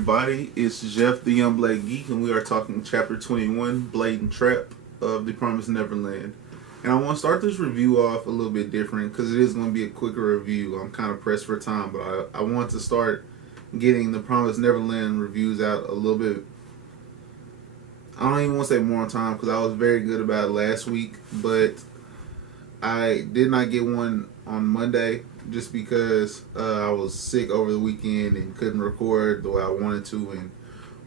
everybody? It's Jeff the Young Black Geek, and we are talking Chapter 21, Blade and Trap of The Promised Neverland. And I want to start this review off a little bit different because it is going to be a quicker review. I'm kind of pressed for time, but I want to start getting The Promised Neverland reviews out a little bit. I don't even want to say more on time because I was very good about it last week, but I did not get one on Monday just because I was sick over the weekend and couldn't record the way I wanted to, and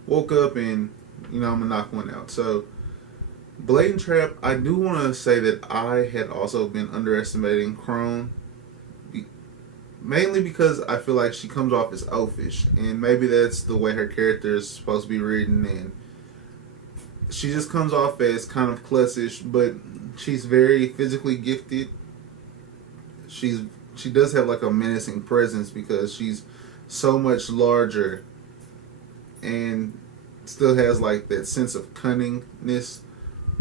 woke up and, I'm going to knock one out. So, Blade and Trap, I do want to say that I had also been underestimating Krone, mainly because I feel like she comes off as oafish, and maybe that's the way her character is supposed to be written, and she just comes off as kind of clutchish, but she's very physically gifted. She does have like a menacing presence because she's so much larger and still has like that sense of cunningness,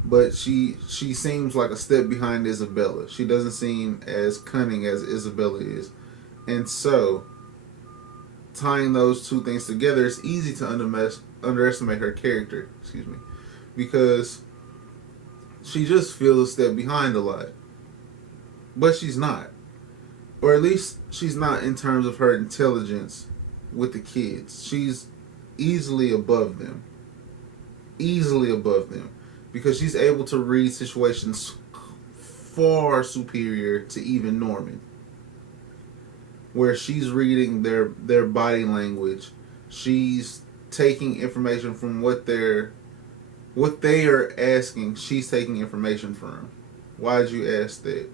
but she seems like a step behind Isabella. She doesn't seem as cunning as Isabella is. And so tying those two things together, it's easy to underestimate her character, because she just feels a step behind a lot. But she's not. Or at least she's not in terms of her intelligence with the kids. She's easily above them. Easily above them. Because she's able to read situations far superior to even Norman. Where she's reading their body language. She's taking information from what they are asking. She's taking information from. Why'd you ask that?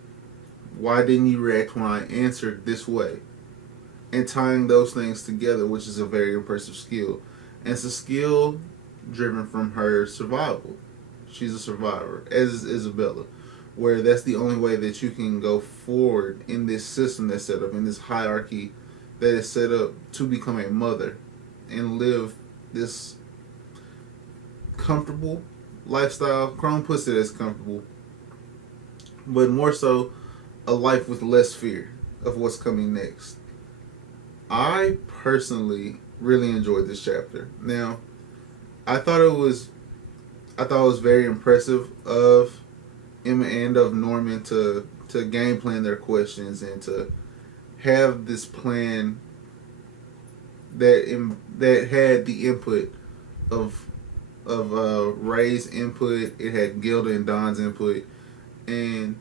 Why didn't you react when I answered this way? And tying those things together, which is a very impressive skill. And it's a skill driven from her survival. She's a survivor, as is Isabella. Where that's the only way that you can go forward in this system that's set up, in this hierarchy that is set up to become a mother and live this comfortable lifestyle. Krone puts it as comfortable, but more so a life with less fear of what's coming next. I personally really enjoyed this chapter. Now, I thought it was very impressive of Emma and of Norman to game plan their questions and to have this plan that had the input of Ray's input. It had Gilda and Don's input, and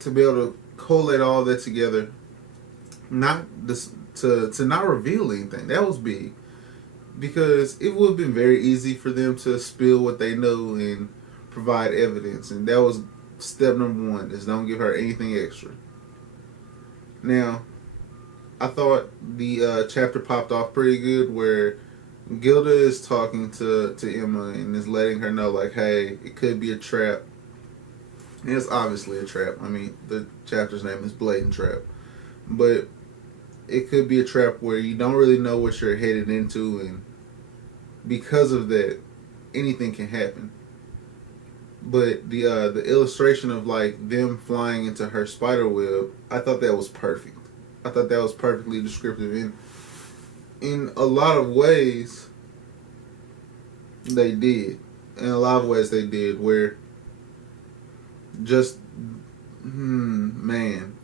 to be able to collate all that together, to not reveal anything, that was big, because it would have been very easy for them to spill what they know and provide evidence, and that was step number one, is don't give her anything extra. Now, I thought the chapter popped off pretty good, where Gilda is talking to Emma and is letting her know, like, hey, it could be a trap. And it's obviously a trap. I mean, the chapter's name is Blade and Trap. But it could be a trap where you don't really know what you're headed into, and because of that, anything can happen. But the illustration of like them flying into her spider web, I thought that was perfect. I thought that was perfectly descriptive. In a lot of ways, they did. In a lot of ways, they did. Where just, man,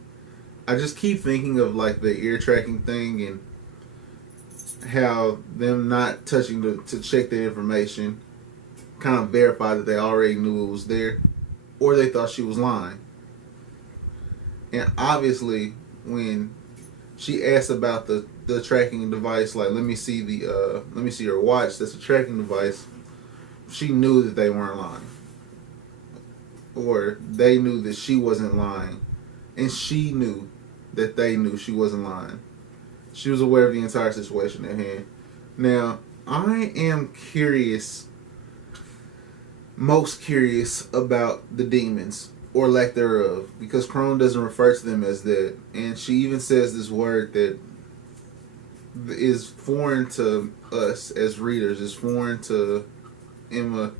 I just keep thinking of like the ear tracking thing and how them not touching to check the information kind of verified that they already knew it was there, or they thought she was lying. And obviously, when she asked about the tracking device, like, let me see your watch, that's a tracking device, she knew that they weren't lying. Or they knew that she wasn't lying. And she knew that they knew she wasn't lying. She was aware of the entire situation at hand. Now, I am most curious about the demons, or lack thereof, because Krone doesn't refer to them as that. And she even says this word that is foreign to us as readers, is foreign to Emma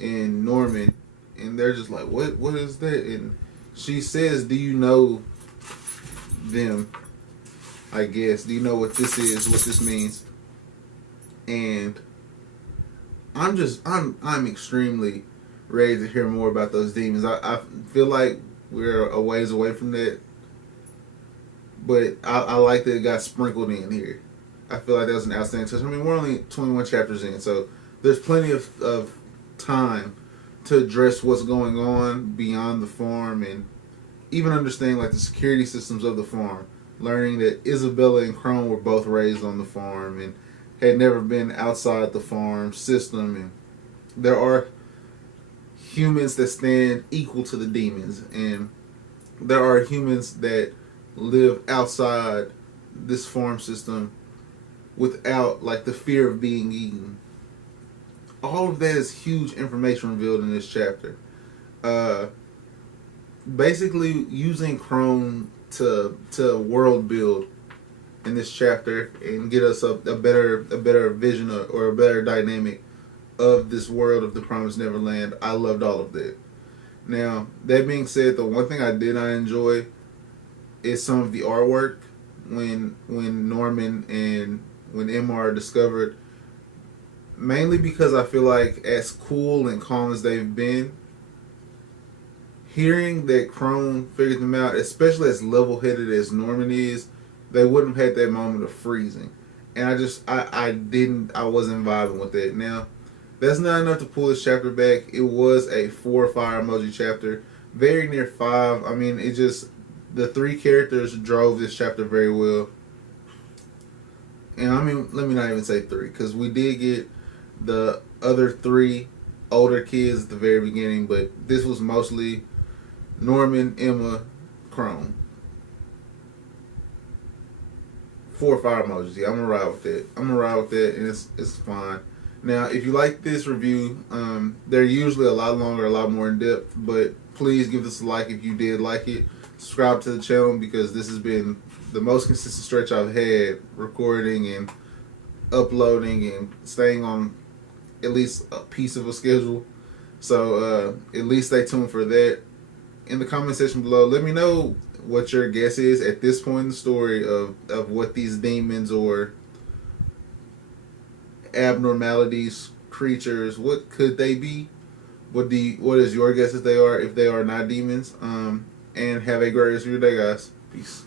and Norman, and they're just like, what is that? And she says, do you know them? I guess. Do you know what this is, what this means? and I'm extremely ready to hear more about those demons. I feel like we're a ways away from that, but I like that it got sprinkled in here. I feel like that was an outstanding touch. I mean, we're only 21 chapters in, so there's plenty of time to address what's going on beyond the farm, and even understanding like the security systems of the farm. Learning that Isabella and Krone were both raised on the farm and had never been outside the farm system, and there are humans that stand equal to the demons, and there are humans that live outside this farm system without like the fear of being eaten. All of that is huge information revealed in this chapter. Basically using Krone to world build in this chapter and get us a better vision or a better dynamic of this world of the Promised Neverland. I loved all of that. Now, that being said, the one thing I did not enjoy is some of the artwork when Norman and when Emma are discovered. Mainly because I feel like as cool and calm as they've been, hearing that Krone figured them out, especially as level-headed as Norman is, they wouldn't have had that moment of freezing. And I wasn't vibing with that. Now, that's not enough to pull this chapter back. It was a 4 fire emoji chapter. Very near 5. I mean, the 3 characters drove this chapter very well. And I mean, let me not even say 3, because we did get the other 3 older kids at the very beginning, but this was mostly Norman, Emma, Krone. 4 fire emojis. Yeah, I'm gonna ride with that. And it's fine. Now, if you like this review, they're usually a lot longer, a lot more in depth. But please give this a like if you did like it. Subscribe to the channel, because this has been the most consistent stretch I've had recording and uploading and staying on at least a piece of a schedule. So at least stay tuned for that. In the comment section below, let me know what your guess is at this point in the story of what these demons or abnormalities, creatures, what could they be? What is your guess if they are not demons? And have a great rest of your day, guys. Peace.